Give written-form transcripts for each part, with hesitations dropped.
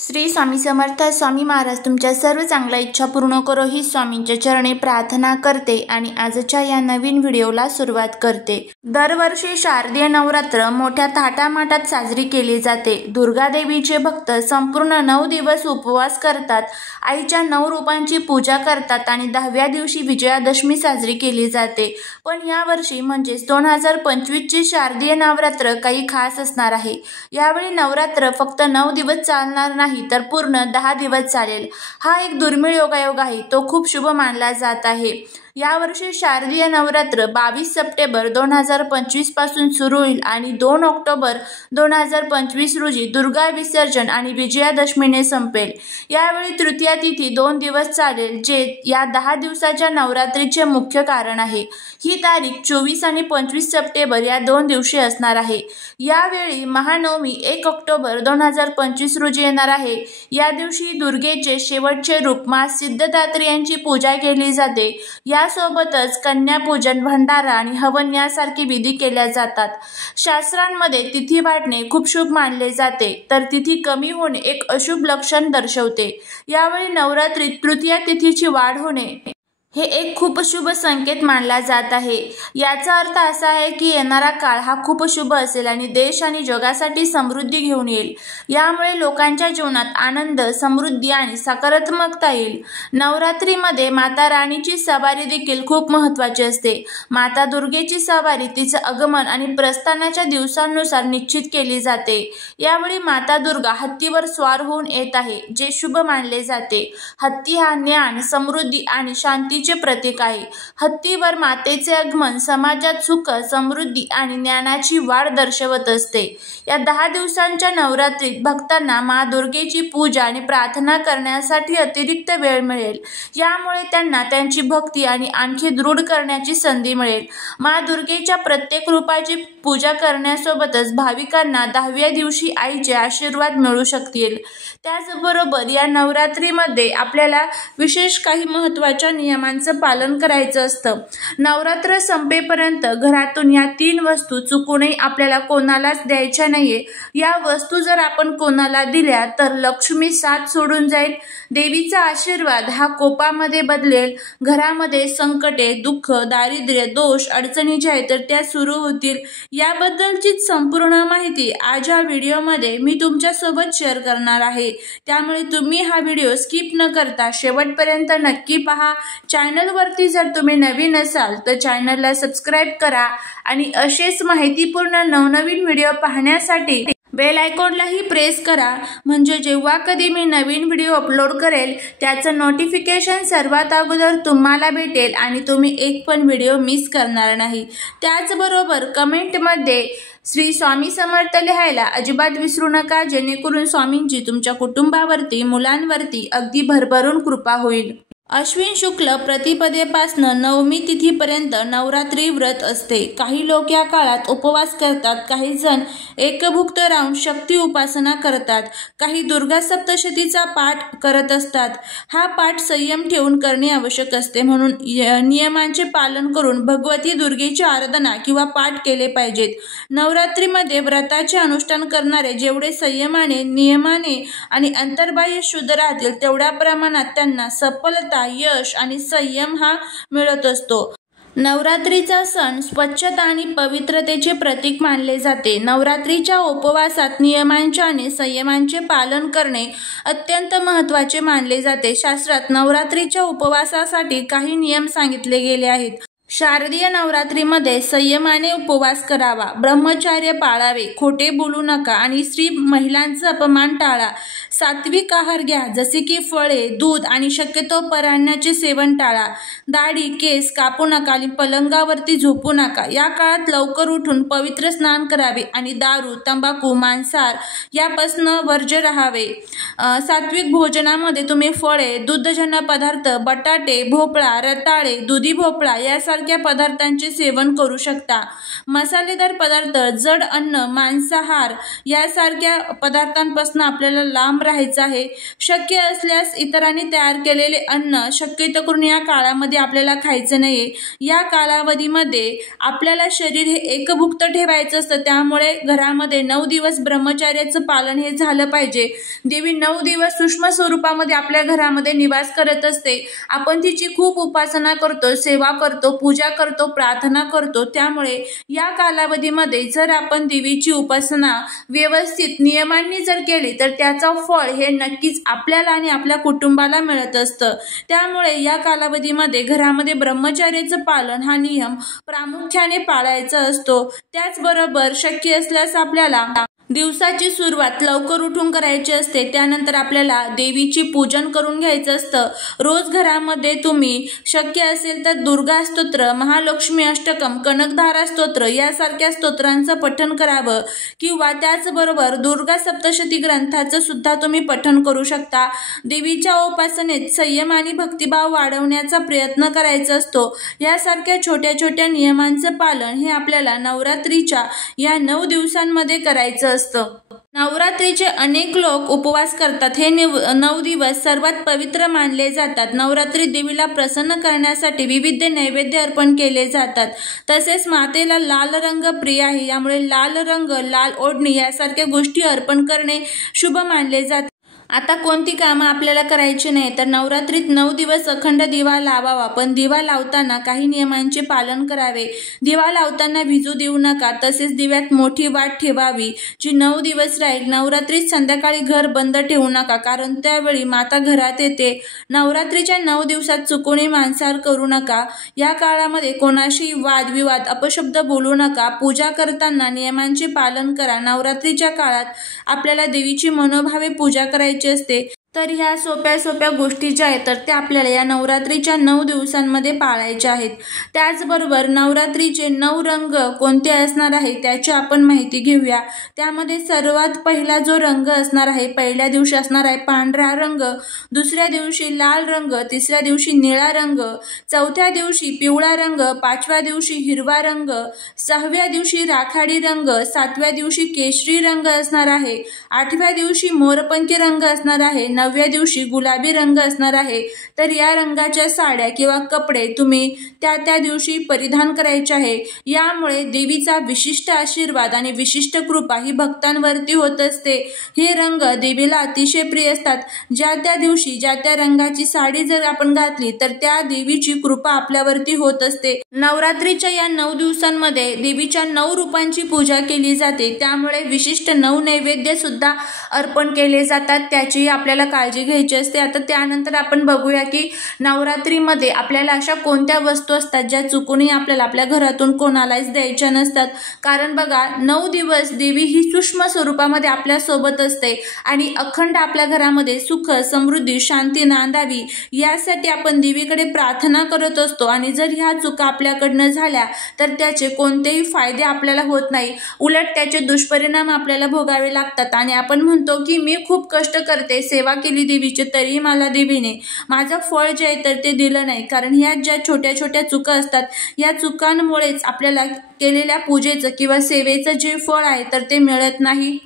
श्री स्वामी समर्थ स्वामी महाराज तुमच्या सर्व चांगल्या इच्छा पूर्ण करो ही स्वामींच्या चरणी प्रार्थना करते आणि आजच्या या नवीन व्हिडिओला सुरुवात करते। दरवर्षी शारदीय नवरात्र मोठ्या थाटामाटात साजरी केली जाते। दुर्गा देवीचे भक्त संपूर्ण 9 दिवस उपवास करतात, आईच्या 9 रूपांची पूजा करतात आणि 10व्या दिवशी विजयादशमी साजरी केली जाते। पण या वर्षी म्हणजेच 2025 ची शारदीय नवरात्र काही खास असणार आहे। यावेळी नवरात्र फक्त 9 दिवस चालणार नाही तर पूर्ण 10 दिवस चालेल। हा एक दुर्मिळ योगायोग आहे, तो खूप शुभ मानला जात आहे। यावर्षी शारदीय नवरात्र 22 सप्टेंबर 2025 पासून सुरू होईल आणि 2 ऑक्टोबर 2025 रोजी दुर्गा विसर्जन आणि विजयादशमीने संपेल। यावेळी तृतीया तिथी 2 दिवस चालेल, जे या 10 दिवसाच्या नवरात्रीचे मुख्य कारण आहे। ही तारीख 24 आणि 25 सप्टेंबर या 2 दिवशी असणार आहे। यावेळी महानवमी 1 ऑक्टोबर 2025 रोजी येणार आहे। या दिवशी दुर्गेचे शेवटचे रूप माँ सिद्धदात्री यांची पूजा केली जाते। यासोबतच कन्यापूजन, भंडारा आणि हवन यासारखे विधी केल्या जातात। शास्त्रांमध्ये तिथी वाढणे खूप शुभ मानले जाते, तर तिथी कमी होणे एक अशुभ लक्षण दर्शवते। यावेळी नवरात्रीत तृतीया तिथीची वाढ होणे हे एक खूप शुभ संकेत मानला जात आहे। याचा अर्थ असा आहे की येणारा काळ हा खूप शुभ असेल आणि देश आणि जगासाठी समृद्धी घेऊन येईल। यामुळे लोकांच्या जीवनात आनंद, समृद्धी आणि सकारात्मकता येईल। नवरात्रीमध्ये माता राणीची सवारी देखील खूप महत्त्वाची असते। माता दुर्गेची सवारी तिचे आगमन आणि प्रस्थानाच्या दिवसांनुसार निश्चित केली जाते। यावेळी माता दुर्गा हत्तीवर स्वार होऊन येत आहे, जे शुभ मानले जाते। हत्ती हा ज्ञान, समृद्धी आणि शांती चे प्रतीक आहे। हत्तीवर मातेचे आगमन समाजात सुख, समृद्धी आणि ज्ञानाची वाढ दर्शवत असते। या 10 दिवसांच्या नवरात्रीत भक्तांना माँ दुर्गेची पूजा आणि प्रार्थना करण्यासाठी अतिरिक्त वेळ मिळेल। यामुळे त्यांना त्यांची भक्ती आणि आणखी दृढ करण्याची संधी मिळेल। माँ दुर्गेच्या प्रत्येक रूपाची पूजा करण्यासोबतच भाविकांना 10व्या दिवशी आईचे आशीर्वाद मिळू शकतील। त्याचबरोबर या नवरात्रीमध्ये आपल्याला विशेष काही महत्त्वाच्या नियमांचं पालन करायचं असतं। नवरात्र संपेपर्यंत घरातून या 3 वस्तू चुकूनही आपल्याला कोणालाच द्यायच्या नाहीये। या वस्तू जर आपण कोणाला दिल्या तर लक्ष्मी साथ सोडून जाईल, देवीचा आशीर्वाद हा कोपामध्ये बदलेल, घरामध्ये संकटे, दुःख, दारिद्र्य, दोष, अडचणी ज्या आहेत तर त्या सुरू होतील। याबद्दलची संपूर्ण माहिती आज या व्हिडिओमध्ये मी तुमच्या सोबत शेअर करणार आहे, त्यामुळे तुम्ही हा व्हिडिओ स्किप न करता शेवटपर्यंत नक्की पहा। चॅनलवरती जर तुम्ही नवीन असाल तर चॅनलला सबस्क्राइब करा आणि असेच माहितीपूर्ण नवनवीन व्हिडिओ पाहण्यासाठी बेल आयकॉनलाही प्रेस करा, म्हणजे जेव्हा कधी मी नवीन व्हिडिओ अपलोड करेल त्याचं नोटिफिकेशन सर्वात अगोदर तुम्हाला भेटेल आणि तुम्ही एक पण व्हिडिओ मिस करणार नाही। त्याचबरोबर कमेंटमध्ये श्री स्वामी समर्थ लिहायला अजिबात विसरू नका, जेणेकरून स्वामींची तुमच्या कुटुंबावरती, मुलांवरती अगदी भरभरून कृपा होईल। अश्विन शुक्ल प्रतिपदेपासून नवमी तिथीपर्यंत नवरात्री व्रत असते। काही लोक या काळात उपवास करतात, काही जण एकभुक्त राहून शक्ती उपासना करतात, काही दुर्गा सप्तशतीचा पाठ करत असतात। हा पाठ संयम ठेवून करणे आवश्यक असते, म्हणून नियमांचे पालन करून भगवती दुर्गेची आराधना किंवा पाठ केले पाहिजेत। नवरात्रीमध्ये व्रताचे अनुष्ठान करणारे जेवढे संयमाने, नियमाने आणि अंतर्बाह्य शुद्ध राहतील तेवढ्या प्रमाणात त्यांना सफलता, यश आणि संयम हा मिळत असतो। नवरात्रीचा सण स्वच्छता आणि पवित्रतेचे प्रतीक मानले जाते। नवरात्रीच्या उपवासात नियमांचे आणि संयमांचे पालन करणे अत्यंत महत्त्वाचे मानले जाते। शास्त्रात नवरात्रीच्या उपवासासाठी काही नियम सांगितले गेले आहेत। शारदीय नवरात्रीमध्ये संयमाने उपवास करावा, ब्रह्मचर्य पाळावे, खोटे बोलू नका आणि स्त्री महिलांचा अपमान टाळा। सात्विक आहार घ्या, जसे की फळे, दूध आणि शक्यतो पराण्याचे सेवन टाळा। दाढी, केस कापू नका आणि पलंगावरती झोपू नका। या काळात लवकर उठून पवित्र स्नान करावे आणि दारू, तंबाखू, मांसाहार यापासून वर्ज्य राहावे। सात्विक भोजनामध्ये तुम्ही फळे, दुग्धजन्य पदार्थ, बटाटे, भोपळा, रताळे, दुधी भोपळा यासारखे यासारख्या पदार्थांचे सेवन करू शकता। मसालेदार पदार्थ, जड अन्न, मांसाहार यासारख्या पदार्थांपासून आपल्याला लांब राहायचं आहे। शक्य असल्यास इतरांनी तयार केलेले अन्न शक्यतो करून या काळामध्ये आपल्याला खायचं नाहीये। या कालावधीमध्ये आपल्याला शरीर हे एकभुक्त ठेवायचं असतं, त्यामुळे घरामध्ये 9 दिवस ब्रह्मचर्याचं पालन हे झालं पाहिजे। देवी 9 दिवस सूक्ष्म स्वरूपामध्ये आपल्या घरामध्ये निवास करत असते। आपण तिची खूप उपासना करतो, सेवा करतो, पूजा करतो, प्रार्थना करतो। त्यामुळे या कालावधीमध्ये जर आपण देवीची उपासना व्यवस्थित नियमांनी जर केली तर त्याचं फळ हे नक्कीच आपल्याला आणि आपल्या कुटुंबाला मिळत असतं। त्यामुळे या कालावधीमध्ये घरामध्ये ब्रह्मचर्याचं पालन हा नियम प्रामुख्याने पाळायचा असतो। त्याचबरोबर शक्य असल्यास आपल्याला दिवसाची सुरुवात लवकर उठून करायची असते। त्यानंतर आपल्याला देवीची पूजन करून घ्यायचं असतं। रोज घरामध्ये तुम्ही शक्य असेल तर दुर्गा स्तोत्र, महालक्ष्मी अष्टकम, कनकधारा स्तोत्र यासारख्या स्तोत्रांचं पठण करावं किंवा त्याचबरोबर दुर्गा सप्तशती ग्रंथाचं सुद्धा तुम्ही पठण करू शकता। देवीच्या उपासनेत संयम आणि भक्तिभाव वाढवण्याचा प्रयत्न करायचा असतो। यासारख्या छोट्या छोट्या नियमांचं पालन हे आपल्याला नवरात्रीच्या या 9 दिवसांमध्ये करायचं नवरात्रीचे अनेक लोक उपवास करतात। हे 9 दिवस सर्वात पवित्र मानले जातात। नवरात्री देवीला प्रसन्न करण्यासाठी विविध नैवेद्य अर्पण केले जातात। तसेच मातेला लाल रंग प्रिय आहे, यामुळे लाल रंग, लाल ओढणी यासारख्या गोष्टी अर्पण करणे शुभ मानले जाते। आता कोणती कामं आपल्याला करायची नाही तर नवरात्रीत 9 दिवस अखंड दिवा लावावा, पण दिवा लावताना काही नियमांचे पालन करावे। दिवा लावताना विझू देऊ नका, तसेच दिव्यात मोठी वाट ठेवावी जी 9 दिवस राहील। नवरात्रीत संध्याकाळी घर बंद ठेवू नका, कारण त्यावेळी माता घरात येते। नवरात्रीच्या 9 दिवसात चुकूनही मांसाहार करू नका। या काळामध्ये कोणाशी वादविवाद, अपशब्द बोलू नका। पूजा करताना नियमांचे पालन करा। नवरात्रीच्या काळात आपल्याला देवीची मनोभावे पूजा करायची असते। तर ह्या सोप्या सोप्या गोष्टी ज्या आहेत तर त्या आपल्याला या नवरात्रीच्या 9 दिवसांमध्ये पाळायच्या आहेत। त्याचबरोबर नवरात्रीचे 9 रंग कोणते असणार आहे त्याची आपण माहिती घेऊया। त्यामध्ये सर्वात पहिला जो रंग असणार आहे, पहिल्या दिवशी असणार आहे पांढरा रंग, दुसऱ्या दिवशी लाल रंग, तिसऱ्या दिवशी निळा रंग, चौथ्या दिवशी पिवळा रंग, 5व्या दिवशी हिरवा रंग, 6व्या दिवशी राखाडी रंग, 7व्या दिवशी केशरी रंग असणार आहे, 8व्या दिवशी मोरपंखी रंग असणार आहे, 9व्या दिवशी गुलाबी रंग असणार आहे। तर या रंगाच्या साड्या किंवा कपडे तुम्ही त्या दिवशी परिधान करायचे आहे। यामुळे देवीचा विशिष्ट आशीर्वाद आणि विशिष्ट कृपा ही भक्तांवरती होत असते। हे रंग देवीला अतिशय प्रिय असतात। ज्या त्या दिवशी ज्या त्या रंगाची साडी जर आपण घातली तर त्या देवीची कृपा आपल्यावरती होत असते। नवरात्रीच्या या 9 दिवसांमध्ये देवीच्या 9 रूपांची पूजा केली जाते, त्यामुळे विशिष्ट 9 नैवेद्य सुद्धा अर्पण केले जातात, त्याची आपल्याला काळजी घ्यायची असते। आता त्यानंतर आपण बघूया की नवरात्रीमध्ये आपल्याला अशा कोणत्या वस्तू असतात ज्या चुकूनही आपल्याला आपल्या घरातून कोणालाच द्यायच्या नसतात। कारण बघा 9 दिवस देवी ही सूक्ष्म स्वरूपामध्ये आपल्या सोबत असते आणि अखंड आपल्या घरामध्ये सुख, समृद्धी, शांती नांदावी यासाठी आपण देवीकडे प्रार्थना करत असतो। आणि जर ह्या चुका आपल्याकडनं झाल्या तर त्याचे कोणतेही फायदे आपल्याला होत नाही, उलट त्याचे दुष्परिणाम आपल्याला भोगावे लागतात। आणि आपण म्हणतो की मी खूप कष्ट करते, सेवा केली देवीची, तरी मला देवीने माझं फळ जे आहे तर ते दिलं नाही। कारण ह्या ज्या छोट्या छोट्या चुका असतात या चुकांमुळेच आपल्याला केलेल्या पूजेचं किंवा सेवेचं जे फळ आहे तर ते मिळत नाही।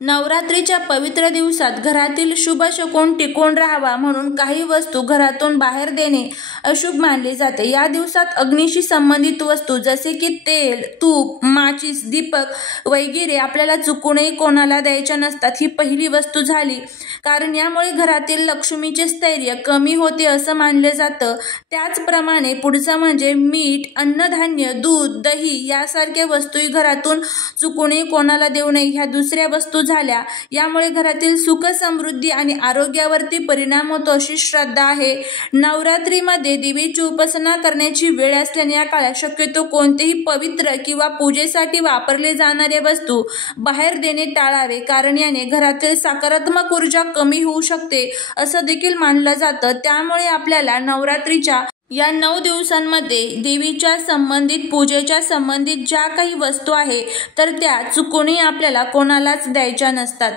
नवरात्रीच्या पवित्र दिवसात घरातील शुभ शकुन टिकून राहावा म्हणून काही वस्तू घरातून बाहेर देणे अशुभ मानले जाते। या दिवसात अग्नीशी संबंधित वस्तू जसे की तेल, तूप, माचीस, दीपक वगैरे आपल्याला चुकूनही कोणाला द्यायच्या नसतात। ही पहिली वस्तू झाली, कारण यामुळे घरातील लक्ष्मीचे स्थैर्य कमी होते असं मानलं जातं। त्याचप्रमाणे पुढचं म्हणजे मीठ, अन्नधान्य, दूध, दही यासारख्या वस्तूही घरातून चुकूनही कोणाला देऊ नये, ह्या दुसऱ्या वस्तू झाल्या। यामुळे घरातील सुख, समृद्धी आणि आरोग्यावरती परिणाम होतो अशी श्रद्धा आहे। नवरात्रीमध्ये देवीची उपासना करण्याची वेळ असल्याने या काळात शक्यतो कोणतेही पवित्र किंवा पूजेसाठी वापरले जाणारे वस्तू बाहेर देणे टाळावे, कारण याने घरातील सकारात्मक ऊर्जा कमी होऊ शकते असं देखील मानलं जातं। त्यामुळे आपल्याला नवरात्रीच्या या 9 दिवसांमध्ये देवीच्या संबंधित, पूजेच्या संबंधित ज्या काही वस्तू आहे तर त्या चुकूनही आपल्याला कोणालाच द्यायच्या नसतात।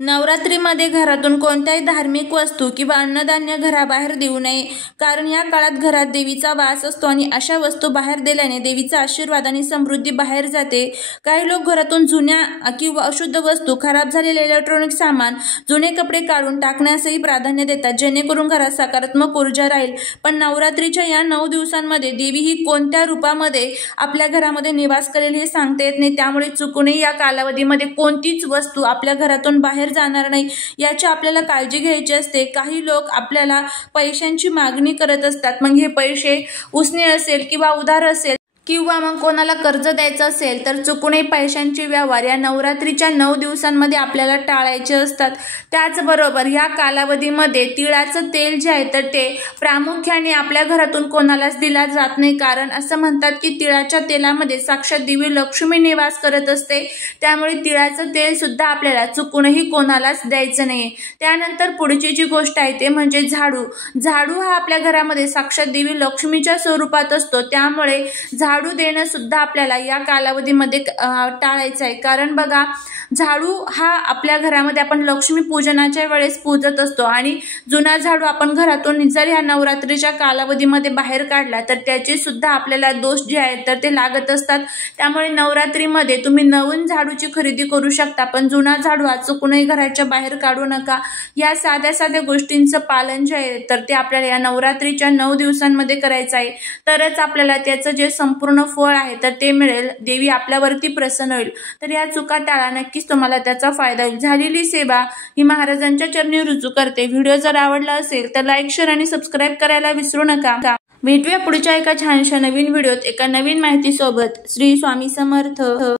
नवरात्रीमध्ये घरातून कोणत्याही धार्मिक वस्तू किंवा अन्नधान्य घराबाहेर देऊ नये, कारण या काळात घरात देवीचा वास असतो आणि अशा वस्तू बाहेर दिल्याने देवीचा आशीर्वाद आणि समृद्धी बाहेर जाते। काही लोक घरातून जुन्या किंवा अशुद्ध वस्तू, खराब झालेले इलेक्ट्रॉनिक सामान, जुने कपडे काढून टाकण्यासही प्राधान्य देतात, जेणेकरून घरात सकारात्मक ऊर्जा राहील। पण नवरात्रीच्या या 9 दिवसांमध्ये देवी ही कोणत्या रूपामध्ये आपल्या घरामध्ये निवास करेल हे सांगता येत नाही, त्यामुळे चुकूनही या कालावधीमध्ये कोणतीच वस्तू आपल्या घरातून बाहेर जाणार नाही याची आपल्याला काळजी घ्यायची असते। काही लोक आपल्याला पैशांची मागणी करत असतात, मग हे पैसे उसने असेल किंवा उधार असेल किंवा मग कोणाला कर्ज द्यायचं असेल तर चुकूनही पैशांचे व्यवहार या नवरात्रीच्या 9 दिवसांमध्ये आपल्याला टाळायचे असतात। त्याचबरोबर या कालावधीमध्ये तिळाचं तेल जे आहे तर ते प्रामुख्याने आपल्या घरातून कोणालाच दिला जात नाही, कारण असं म्हणतात की तिळाच्या तेलामध्ये साक्षात देवी लक्ष्मी निवास करत असते, त्यामुळे तिळाचं तेल सुद्धा आपल्याला चुकूनही कोणालाच द्यायचं नाही। त्यानंतर पुढची जी गोष्ट आहे ते म्हणजे झाडू। झाडू हा आपल्या घरामध्ये साक्षात देवी लक्ष्मीच्या स्वरूपात असतो, त्यामुळे झाडू देणं सुद्धा आपल्याला या कालावधीमध्ये टाळायचं आहे, कारण बघा झाडू हा आपल्या घरामध्ये आपण लक्ष्मी पूजनाच्या वेळेस पूजत असतो आणि जुना झाडू आपण घरातून जर ह्या नवरात्रीच्या कालावधीमध्ये बाहेर काढला तर त्याचे सुद्धा आपल्याला दोष जे आहेत तर ते लागत असतात। त्यामुळे नवरात्रीमध्ये तुम्ही नवीन झाडूची खरेदी करू शकता, पण जुना झाडू हा चुकूनही घराच्या बाहेर काढू नका। या साध्या साध्या गोष्टींचं पालन जे आहे तर ते आपल्याला या नवरात्रीच्या 9 दिवसांमध्ये करायचं आहे, तरच आपल्याला त्याचं जे संपूर्ण फळ आहे तर ते मिळेल, देवी आपल्यावरती प्रसन्न होईल। तर या चुका टाळा, नक्कीच तुम्हाला त्याचा फायदा होईल। झालेली सेवा ही महाराजांच्या चरणी रुजू करते। व्हिडिओ जर आवडला असेल तर लाईक, शेअर आणि सबस्क्राईब करायला विसरू नका। भेटूया पुढच्या एका छानशा नवीन व्हिडिओत एका नवीन माहिती सोबत। श्री स्वामी समर्थ।